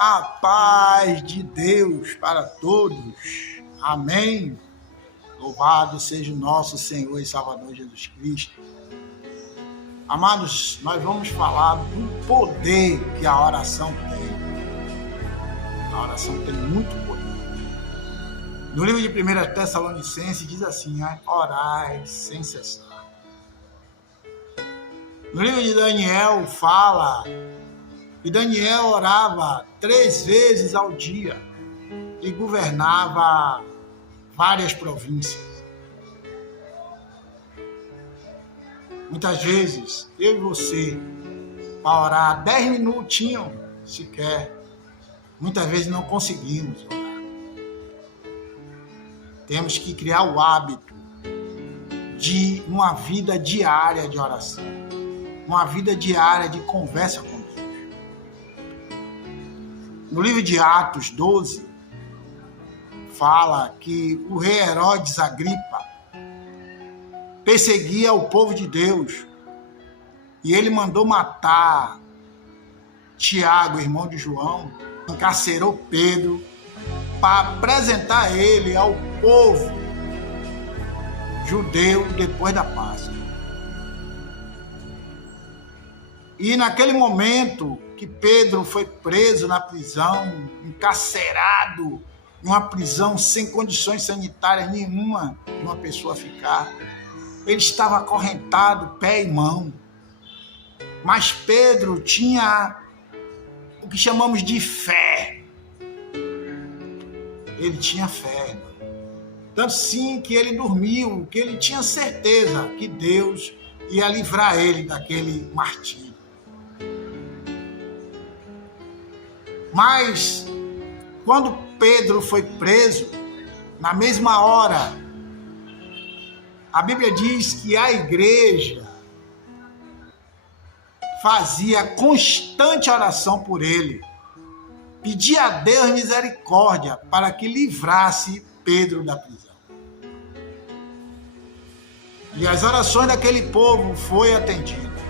A paz de Deus para todos. Amém. Louvado seja o nosso Senhor e Salvador Jesus Cristo. Amados, nós vamos falar do poder que a oração tem. A oração tem muito poder. No livro de 1 Tessalonicenses diz assim, orai sem cessar. No livro de Daniel fala que Daniel orava 3 vezes ao dia e governava várias províncias. Muitas vezes, eu e você, para orar 10 minutinhos sequer, muitas vezes não conseguimos orar. Temos que criar o hábito de uma vida diária de oração, uma vida diária de conversa com Deus. No livro de Atos 12, fala que o rei Herodes Agripa perseguia o povo de Deus e ele mandou matar Tiago, irmão de João, encarcerou Pedro para apresentar ele ao povo judeu depois da Páscoa. E naquele momento que Pedro foi preso na prisão, encarcerado, numa prisão sem condições sanitárias nenhuma de uma pessoa ficar, ele estava acorrentado, pé e mão. Mas Pedro tinha o que chamamos de fé. Ele tinha fé. Tanto sim que ele dormiu, que ele tinha certeza que Deus ia livrar ele daquele martírio. Mas, quando Pedro foi preso, na mesma hora, a Bíblia diz que a igreja fazia constante oração por ele, pedia a Deus misericórdia para que livrasse Pedro da prisão. E as orações daquele povo foram atendidas,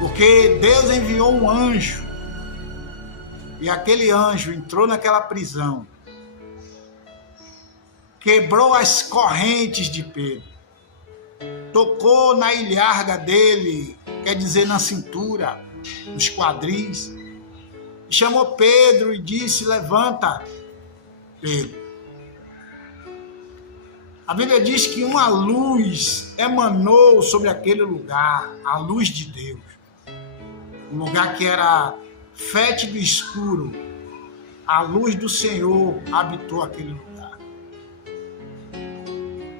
porque Deus enviou um anjo. E aquele anjo entrou naquela prisão, quebrou as correntes de Pedro, tocou na ilharga dele, quer dizer, na cintura, nos quadris, chamou Pedro e disse, levanta, Pedro. A Bíblia diz que uma luz emanou sobre aquele lugar, a luz de Deus, um lugar que era fétido e escuro, a luz do Senhor habitou aquele lugar.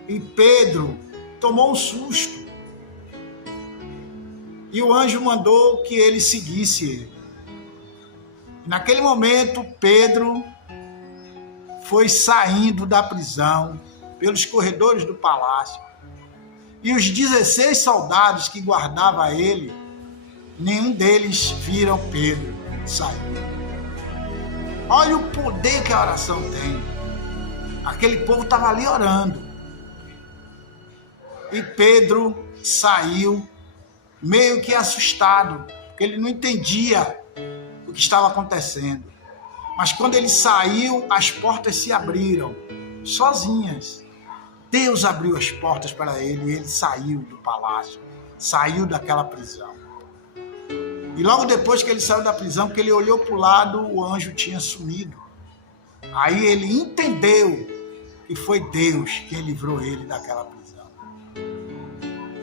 E Pedro tomou um susto. E o anjo mandou que ele seguisse ele. Naquele momento, Pedro foi saindo da prisão pelos corredores do palácio. E os 16 soldados que guardavam ele, nenhum deles viram Pedro sair. Olha o poder que a oração tem. Aquele povo estava ali orando. E Pedro saiu meio que assustado, porque ele não entendia o que estava acontecendo. Mas quando ele saiu, as portas se abriram, sozinhas. Deus abriu as portas para ele e ele saiu do palácio, saiu daquela prisão. E logo depois que ele saiu da prisão, que ele olhou para o lado, o anjo tinha sumido. Aí ele entendeu que foi Deus quem livrou ele daquela prisão.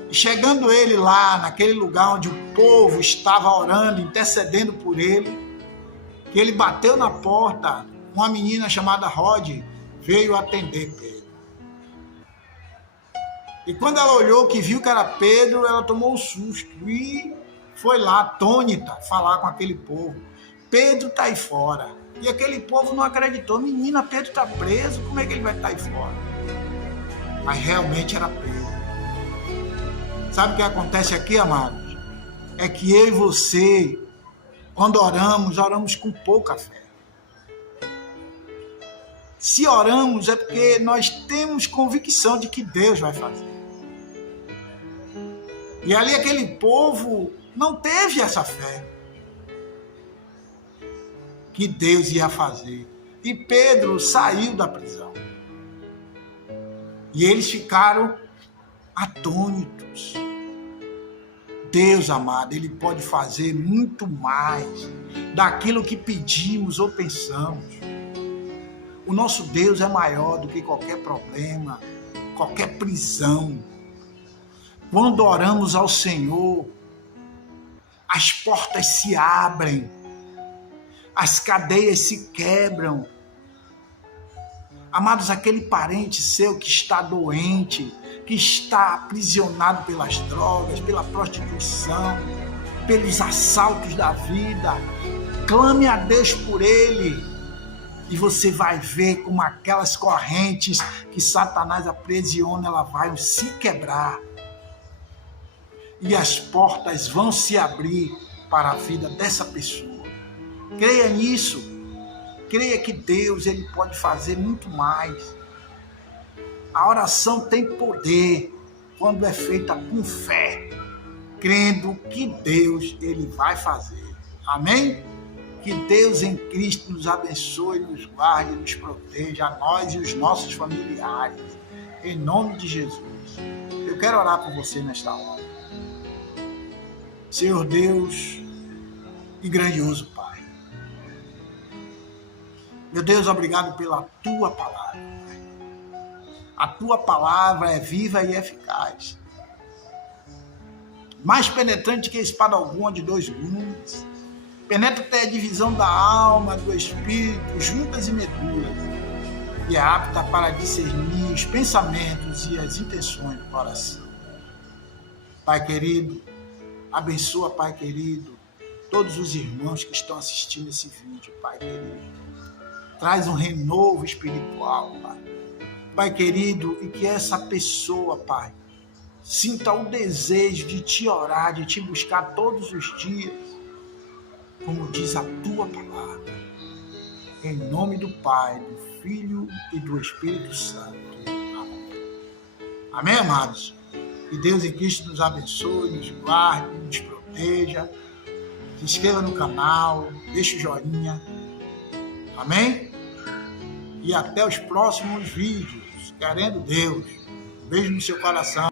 E chegando ele lá, naquele lugar onde o povo estava orando, intercedendo por ele, que ele bateu na porta, uma menina chamada Rod veio atender Pedro. E quando ela olhou, que viu que era Pedro, ela tomou um susto e foi lá, atônita, falar com aquele povo. Pedro está aí fora. E aquele povo não acreditou. Menina, Pedro está preso, como é que ele vai estar aí fora? Mas realmente era Pedro. Sabe o que acontece aqui, amados? É que eu e você, quando oramos com pouca fé. Se oramos é porque nós temos convicção de que Deus vai fazer. E ali aquele povo não teve essa fé. que Deus ia fazer. E Pedro saiu da prisão. E eles ficaram atônitos. Deus amado, Ele pode fazer muito mais daquilo que pedimos ou pensamos. O nosso Deus é maior do que qualquer problema, qualquer prisão. Quando oramos ao Senhor, as portas se abrem, as cadeias se quebram. Amados, aquele parente seu que está doente, que está aprisionado pelas drogas, pela prostituição, pelos assaltos da vida, clame a Deus por ele e você vai ver como aquelas correntes que Satanás aprisiona, ela vai se quebrar e as portas vão se abrir para a vida dessa pessoa. Creia nisso. Creia que Deus, Ele pode fazer muito mais. A oração tem poder quando é feita com fé, crendo que Deus, Ele vai fazer. Amém? Que Deus em Cristo nos abençoe, nos guarde, nos proteja, a nós e os nossos familiares. Em nome de Jesus. Eu quero orar por você nesta hora. Senhor Deus e grandioso Pai. Meu Deus, obrigado pela Tua palavra. A Tua palavra é viva e eficaz. Mais penetrante que a espada alguma de dois gumes. Penetra até a divisão da alma, do espírito, juntas e medulas. E é apta para discernir os pensamentos e as intenções do coração. Pai querido, abençoa, Pai querido, todos os irmãos que estão assistindo esse vídeo, Pai querido. Traz um renovo espiritual, Pai. Pai querido, e que essa pessoa, Pai, sinta o desejo de te orar, de te buscar todos os dias, como diz a Tua palavra. Em nome do Pai, do Filho e do Espírito Santo. Amém. Amém, amados? Que Deus em Cristo nos abençoe, nos guarde, nos proteja. Se inscreva no canal, deixe o joinha. Amém? E até os próximos vídeos. Querendo Deus. Um beijo no seu coração.